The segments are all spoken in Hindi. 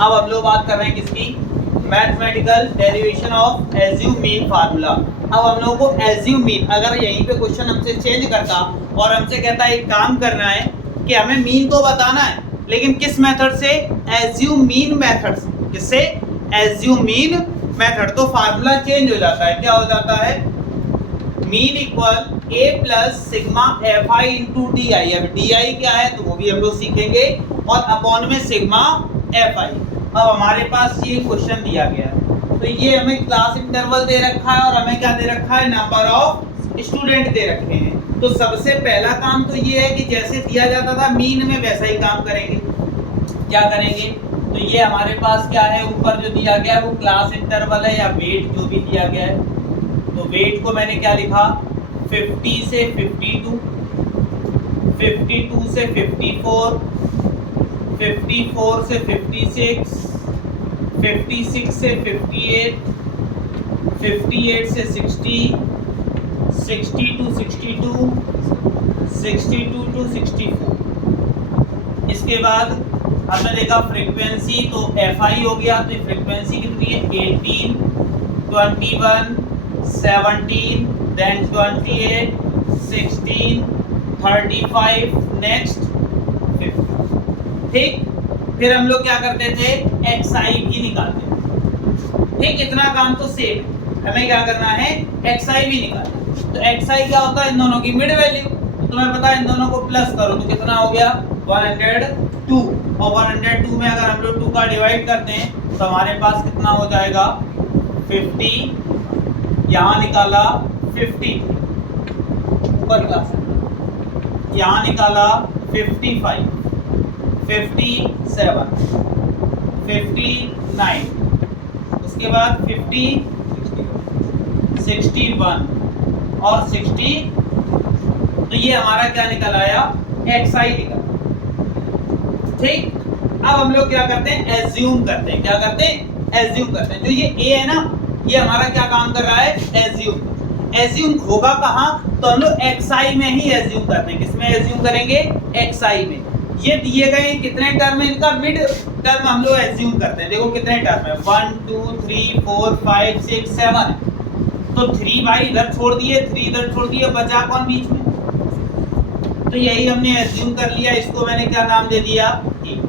अब हम लोग बात कर रहे हैं किसकी, mathematical derivation of assume mean formula. अब हम लोगों को एज्यूम मीन, अगर यहीं पे क्वेश्चन हमसे चेंज करता और हमसे कहता है एक काम करना है कि हमें मीन तो बताना है, लेकिन किस मेथड से, एज्यूम मीन मेथड से। किससे, एज्यूम मीन मेथड। तो फार्मूला चेंज हो जाता है, क्या हो जाता है, mean equal A plus sigma F I into D आई। अब डी आई क्या है तो वो भी हम लोग सीखेंगे, और अपॉन में सिग्मा एफ आई। अब हमारे पास ये क्वेश्चन दिया गया है, तो ये हमें क्लास इंटरवल दे रखा है और हमें क्या दे रखा है, नंबर ऑफ स्टूडेंट दे रखे हैं। तो सबसे पहला काम तो ये है कि जैसे दिया जाता था मीन में वैसा ही काम करेंगे। क्या करेंगे, तो ये हमारे पास क्या है, ऊपर जो दिया गया है वो क्लास इंटरवल है या वेट जो भी दिया गया है। तो वेट को मैंने क्या लिखा, 50 से 52, 52 से 54, 54 से 56, 56 से 58, 58 से 60, 60 to 62, 62 to 64। इसके बाद हमने देखा फ्रीक्वेंसी, तो एफ आई हो गया, तो फ्रीक्वेंसी कितनी है, 18, 21, 17, देन 28, 16, 35, नेक्स्ट 50। ठीक, फिर हम लोग क्या करते थे, एक्स आई भी निकालते थे। ठीक, इतना काम तो सेम, हमें क्या करना है, एक्स आई भी निकालना। तो एक्स आई क्या होता है, इन दोनों की मिड वैल्यू। तो तुम्हें पता है इन दोनों को प्लस करो तो कितना हो गया, 102। और 102 में अगर हम लोग 2 का डिवाइड करते हैं तो हमारे पास कितना हो जाएगा, 50, यहाँ निकाला 50, ऊपर क्लास यहाँ निकाला 55, 57, 59, उसके बाद 50, 61 और 60। तो ये हमारा क्या निकल आया, एक्स आई निकल। ठीक, अब हम लोग क्या करते हैं, एज्यूम करते हैं। क्या करते हैं, एज्यूम करते हैं। जो ये ए है ना, ये हमारा क्या काम कर रहा है, एज्यूम। एज्यूम होगा कहाँ, तो हम लोग एक्स आई में ही एज्यूम करते हैं। किसमें एज्यूम करेंगे, एक्स आई में। ये दिए गए कितने टर्म है, इनका मिड टर्म हम लोग एज्यूम करते हैं। देखो कितने टर्म है, 1 2 3 4 5 6 7। तो 3 भाई इधर छोड़ दिए, 3 इधर छोड़ दिए, बचा कौन बीच में, तो यही हमने एज्यूम कर लिया। इसको मैंने क्या नाम दे दिया, ए।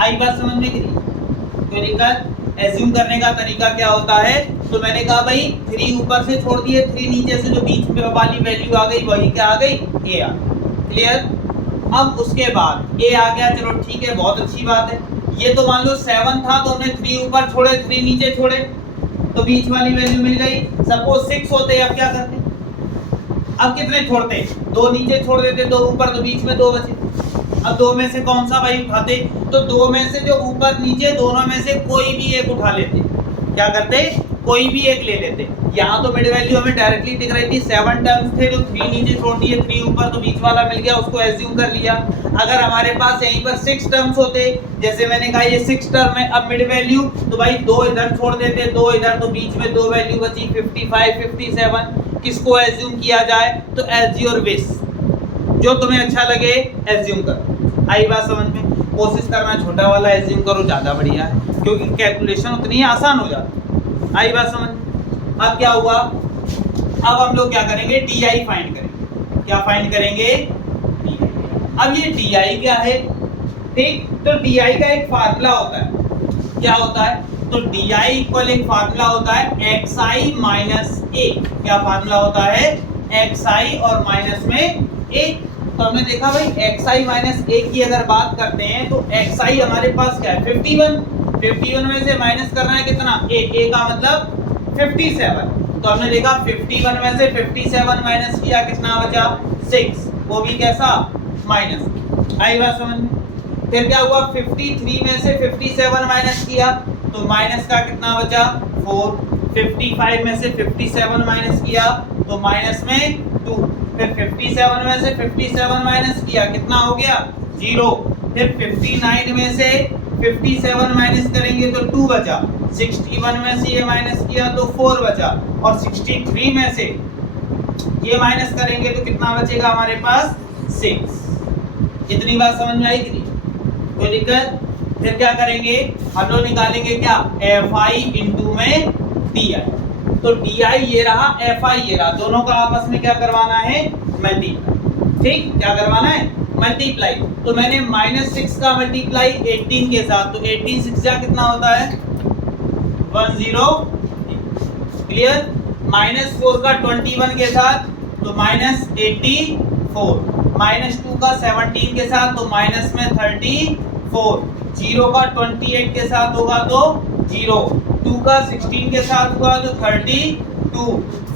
आई बात समझ में, कोई दिक्कत। एज्यूम करने का तरीका क्या होता है, तो मैंने कहा भाई 3 ऊपर से छोड़ दिए, 3 नीचे से, जो बीच में वाली वैल्यू आ गई वही क्या आ गई, ए आ गई। क्लियर। अब उसके बाद ए आ गया, चलो ठीक है, बहुत अच्छी बात है। ये तो मान लो 7 था तो हमने 3 ऊपर छोड़े, 3 नीचे छोड़े, तो बीच वाली वैल्यू मिल गई। सपोज 6 होते, अब क्या करते, अब कितने छोड़ते, 2 नीचे छोड़ देते, 2 ऊपर, तो बीच में 2 बचे। अब 2 में से कौन सा भाई उठाते, तो 2 में से जो ऊपर नीचे दोनों में से कोई भी एक उठा लेते। क्या करते, कोई भी एक ले लेते। यहाँ तो मिड वैल्यू हमें डायरेक्टली दिख रही थी, 7 टर्म्स थे, तो 3 नीचे छोड़ दिए, 3 ऊपर, तो बीच वाला मिल गया, उसको एज्यूम कर लिया। अगर हमारे पास यहीं पर 6 टर्म्स होते, जैसे मैंने कहा ये 6 टर्म है, अब मिड वैल्यू, तो भाई 2 इधर छोड़ देते, 2 इधर, तो बीच में 2 वैल्यू बची, 55 57। किसको एज्यूम किया जाए, तो एज योर विश, जो तुम्हें अच्छा लगे एज्यूम करो। आई बात समझ में। कोशिश करना छोटा वाला एज्यूम करो, ज़्यादा बढ़िया है, क्योंकि कैलकुलेशन उतनी आसान हो जाती। आई बात समझ। अब क्या हुआ, अब हम लोग क्या करेंगे, डी आई फाइंड करेंगे। क्या फाइंड करेंगे, अब ये डी आई क्या है, ठीक, तो डी आई का एक फार्मूला होता है। क्या होता है, तो डी आई इक्वल एक फार्मूला होता है एक्स आई माइनस ए। क्या फार्मूला होता है, एक्स आई और माइनस में ए। तो हमने देखा भाई एक्स आई माइनस ए की अगर बात करते हैं, तो एक्स आई हमारे पास क्या है, 51। 51 में से माइनस करना है कितना, ए का मतलब 57। तो हमने देखा 51 में से 57 माइनस किया, कितना बचा, 6, वो भी कैसा, माइनस। आई बात समझ में। फिर क्या हुआ, 53 में से 57 माइनस किया, तो माइनस का कितना बचा, 4। 55 में से 57 माइनस किया, तो माइनस में 2। फिर 57 में से 57 माइनस किया, कितना हो गया, 0। फिर 59 में से 57 माइनस करेंगे तो 2 बचा। 61 में से ये माइनस किया तो 4 बचा, और 63 में से ये माइनस करेंगे तो कितना बचेगा हमारे पास, 6। इतनी बात समझ में आई कि नहीं, कोई दिक्कत। फिर क्या करेंगे हम लोग निकालेंगे क्या fi इंटू में di। तो di ये रहा, fi ये रहा, दोनों का आपस में क्या करवाना है मल्टीप्लाई। ठीक, क्या करवाना है मल्टीप्लाई। तो मैंने -6 का मल्टीप्लाई 18 के साथ, तो 18 6 जा कितना होता है 10। क्लियर। -4 का 21 के साथ तो -84, -2 का 17 के साथ तो माइनस में 34, 0 का 28 के साथ होगा तो 0, 2 का 16 के साथ हुआ तो 32,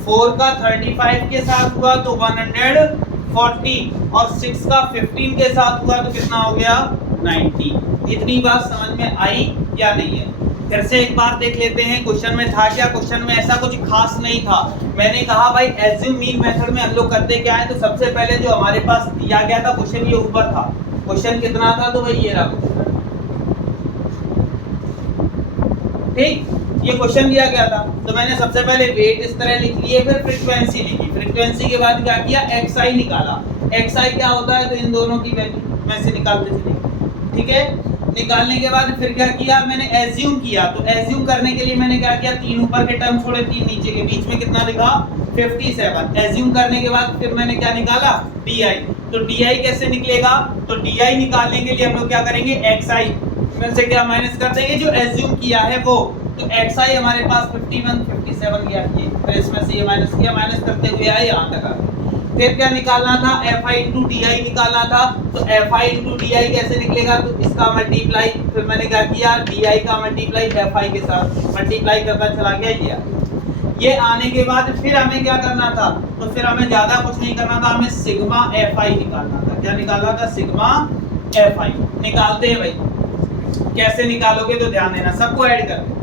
4 का 35 के साथ हुआ तो 140 और 6 का 15 के साथ हुआ तो कितना हो गया 90। इतनी बात समझ में आई या नहीं है? फिर से एक बार देख लेते हैं क्वेश्चन में था क्या। क्वेश्चन में ऐसा कुछ खास नहीं था। मैंने कहा भाई एज्यूम मीन मेथड में हम लोग करते क्या है, तो सबसे पहले जो हमारे पास दिया गया था क्वेश्चन ये ऊपर था। क्वेश्चन कितना था तो भाई ये रहा क्वेश्चन। ठीक, ये क्वेश्चन दिया गया था तो मैंने सबसे पहले वेट इस तरह लिख लिए, फिर फ्रीक्वेंसी लिखी। फ्रीक्वेंसी के बाद क्या किया xi निकाला। xi क्या होता है तो इन दोनों की वैल्यू में से निकालते चले। ठीक है, निकालने के बाद फिर क्या किया मैंने एज्यूम किया। तो एज्यूम करने के लिए मैंने क्या किया 3 ऊपर के टर्म छोड़े, 3 नीचे के, बीच में कितना लिखा 57। एज्यूम करने के बाद फिर मैंने क्या निकाला di। तो di कैसे निकलेगा, तो di निकालने के लिए हम लोग क्या करेंगे xi में से क्या माइनस कर देंगे जो एज्यूम किया है वो। तो xi हमारे पास 51 57 गया, ये फिर इसमें से ये माइनस किया, माइनस करते हुए आए यहाँ तक आ गए। फिर क्या निकालना था fi इंटू डी आई निकालना था। तो fi इंटू डी आई कैसे निकलेगा, तो इसका मल्टीप्लाई, फिर मैंने क्या किया डी आई का मल्टीप्लाई fi के साथ मल्टीप्लाई करता चला गया। ये आने के बाद फिर हमें क्या करना था, तो फिर हमें ज्यादा कुछ नहीं करना था, हमें सिग्मा fi निकालना था। क्या निकालना था सिग्मा fi। निकालते हैं भाई, कैसे निकालोगे तो ध्यान देना, सबको ऐड कर दे।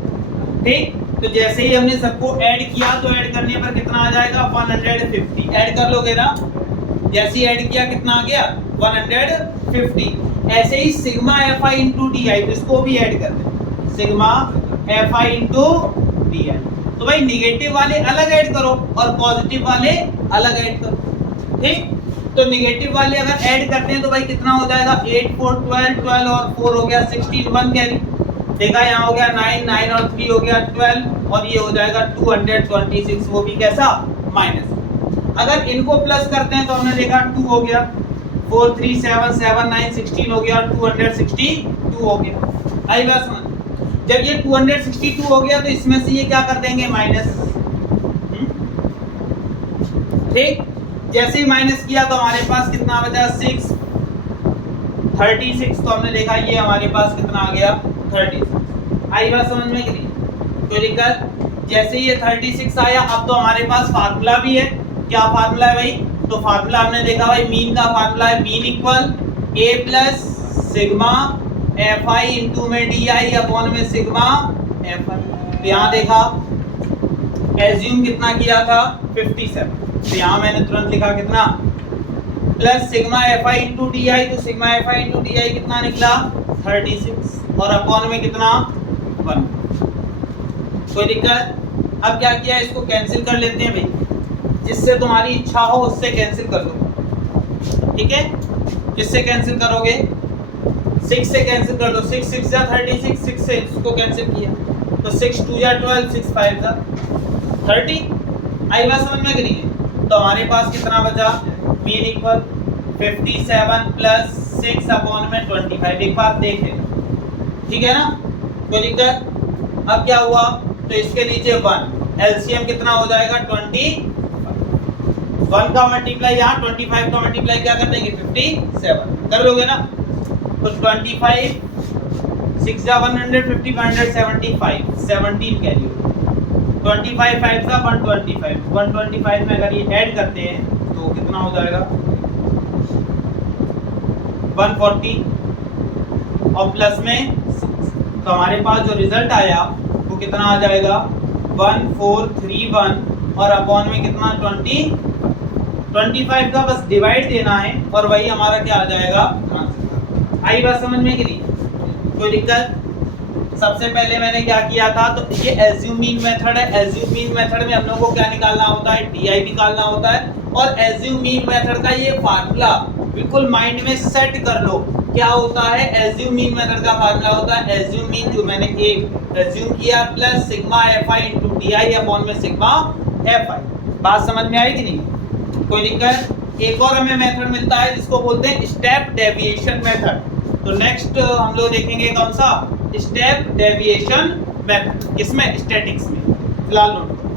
ठीक, तो जैसे ही हमने सबको ऐड किया तो ऐड करने पर कितना आ जाएगा 150। ऐड कर लोगे ना, जैसे ही ऐड किया कितना आ गया 150। ऐसे ही sigma fi into D I, तो इसको भी ऐड कर दे sigma fi into D I. तो भाई निगेटिव वाले अलग ऐड करो और पॉजिटिव वाले अलग ऐड करो। ठीक, तो निगेटिव वाले अगर ऐड करते हैं तो भाई कितना हो जाएगा 8 4 12, 12 और 4 हो गया 16, 1 कैरी देखा, यहाँ हो गया 9, 9 और 3 हो गया 12 और ये हो जाएगा 226, वो भी कैसा माइनस। अगर इनको प्लस करते हैं तो हमने देखा 2 हो गया, 4 3 7 7 9 16 हो गया और 262 हो गया। आई बात समझ। जब ये 262 हो गया तो इसमें से ये क्या कर देंगे माइनस। ठीक, जैसे ही माइनस किया तो हमारे पास कितना बचा 6 36। तो हमने देखा ये हमारे पास कितना आ गया 36। आई बात समझ में कि नहीं, कोई दिक्कत। जैसे ये 36 आया, अब तो हमारे पास फार्मूला भी है। क्या फार्मूला है भाई, तो फार्मूला हमने देखा भाई मीन का फार्मूला है, mean equal a plus sigma fi into में di अपॉन में सिग्मा fi। तो यहाँ देखा एज्यूम कितना किया था 57, तो यहाँ मैंने तुरंत लिखा कितना plus sigma fi into D I. तो sigma fi into D I कितना निकला 36 और अपॉन में कितना 1। कोई दिक्कत। अब क्या किया, इसको कैंसिल कर लेते हैं भाई, जिससे तुम्हारी इच्छा हो उससे कैंसिल कर दो। ठीक है, किससे कैंसिल करोगे 6 से कैंसिल कर दो। 6 6 जा 36, 6 से इसको कैंसिल किया तो 6 2 जा 12, 6 5 जा 30। आई बात समझ में कि नहीं है। तो हमारे पास कितना बचा मीन इक्वल 57 प्लस 6 अपॉन में 25। एक बात देख लें, ठीक है ना, कोई दिक्कत। अब क्या हुआ, तो इसके नीचे 1, एलसीएम कितना हो जाएगा 20। 1 का मल्टीप्लाई यहाँ 25 का मल्टीप्लाई क्या कर देंगे 57 कर लोगे ना। तो 25 6 जा 150 175 17 कैरी 25 5 जा 125 125 में अगर ये ऐड करते हैं तो कितना हो जाएगा 140 और प्लस में तो हमारे पास जो रिजल्ट आया वो कितना आ जाएगा 1431 और अपॉन में कितना 25 का बस डिवाइड देना है और वही हमारा क्या आ जाएगा। आई बात समझ में कि नहीं, कोई दिक्कत। सबसे पहले मैंने क्या किया था, तो ये एज्यूम मीन मेथड है। एज्यूम मीन मेथड में हम लोग को क्या निकालना होता है डी निकालना होता है। और एज्यूम मीन मेथड का ये फार्मूला बिल्कुल माइंड में सेट कर लो क्या होता है, एज्यूम मीन मेथड का फार्मूला होता है एज्यूम मीन, जो मैंने एक एज्यूम किया, plus sigma F I into D I upon में सिग्मा एफ आई। बात समझ में आई कि नहीं, कोई दिक्कत। एक और हमें मेथड मिलता है जिसको बोलते हैं स्टेप डेविएशन मेथड। तो नेक्स्ट हम लोग देखेंगे कौन सा, स्टेप डेविएशन मेथड, किसमें, स्टैटिक्स में। फिलहाल नोट